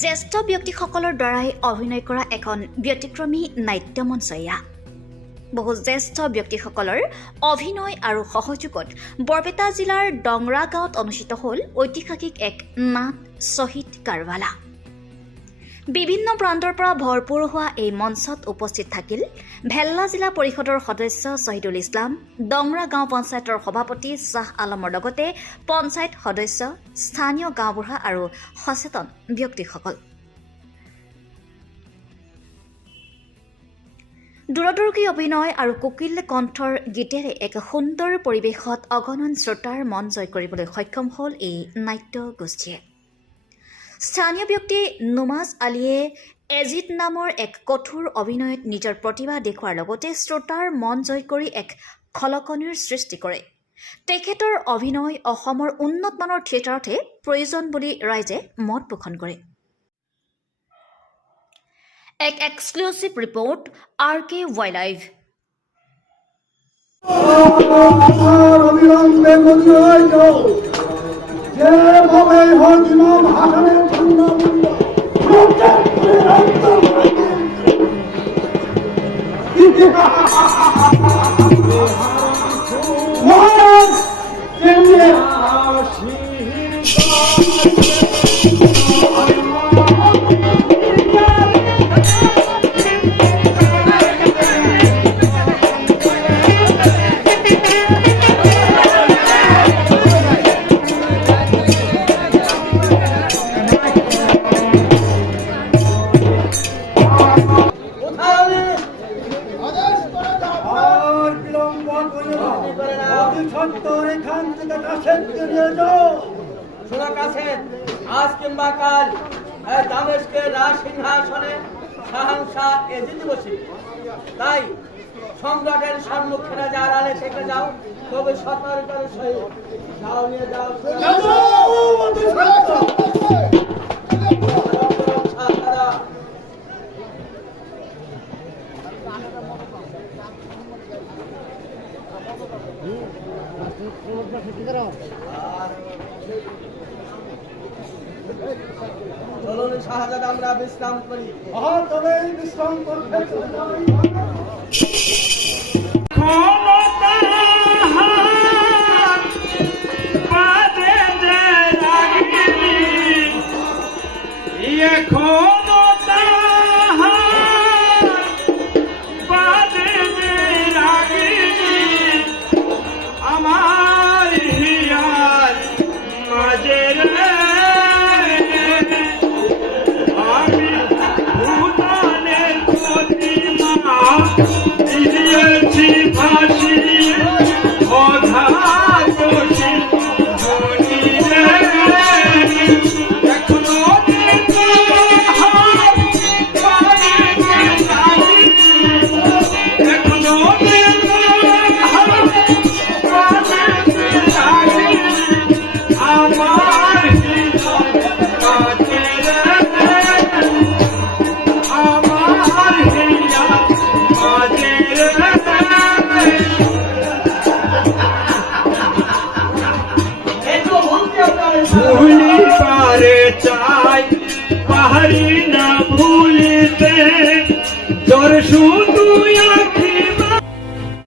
জ্যেষ্ঠ ব্যক্তিসকলৰ দ্বাৰাই অভিনয় কৰা এখন ব্যতিক্ৰমী নাট্যমঞ্চ এয়া। বহু জ্যেষ্ঠ ব্যক্তিসকলৰ অভিনয় আৰু সহযোগত বৰপেটা জিলাৰ ডংৰা গাঁৱত অনুষ্ঠিত হ'ল ঐতিহাসিক এক নাট শ্বহীদ কাৰবালা। বিভিন্ন প্ৰান্তৰ পৰা ভৰপূৰ হোৱা এই মঞ্চত উপস্থিত থাকিল ভেল্লা জিলা পৰিষদৰ সদস্য শ্বহীদুল ইছলাম, ডংৰা গাঁও পঞ্চায়তৰ সভাপতি শ্বাহ আলমৰ লগতে পঞ্চায়ত সদস্য, স্থানীয় গাঁওবুঢ়া আৰু সচেতন ব্যক্তিসকল। দূৰদৰ্শী অভিনয় আৰু কোকিল কণ্ঠৰ গীতেৰে এক সুন্দৰ পৰিৱেশত অগণন শ্ৰোতাৰ মন জয় কৰিবলৈ সক্ষম হ'ল এই নাট্যগোষ্ঠীয়ে। স্থানীয় ব্যক্তি নুমাজ আলীয়ে এজিদ নামৰ এক কঠোৰ অভিনয়ত নিজৰ প্ৰতিভা দেখুওৱাৰ লগতে শ্ৰোতাৰ মন জয় কৰি এক খলকনিৰ সৃষ্টি কৰে। তেখেতৰ অভিনয় অসমৰ উন্নতমানৰ থিয়েটাৰতহে প্ৰয়োজন বুলি ৰাইজে মত পোষণ কৰে। এক এক্সক্লুচিভ ৰিপৰ্ট RK Wildlife। আজ কিংবা কাল দামেস্কের রাজ সিংহাসনে শাহানশাহ এজিদ বসে। তাই সম্রাটের সম্মুখীনে যার আলে থেকে যাও, তবে সতর্কের সহিত যাও নিয়ে যাও। চলুন শাহজাদা আমরা বিশ্রাম করি। তবে বিশ্রাম করতে Diye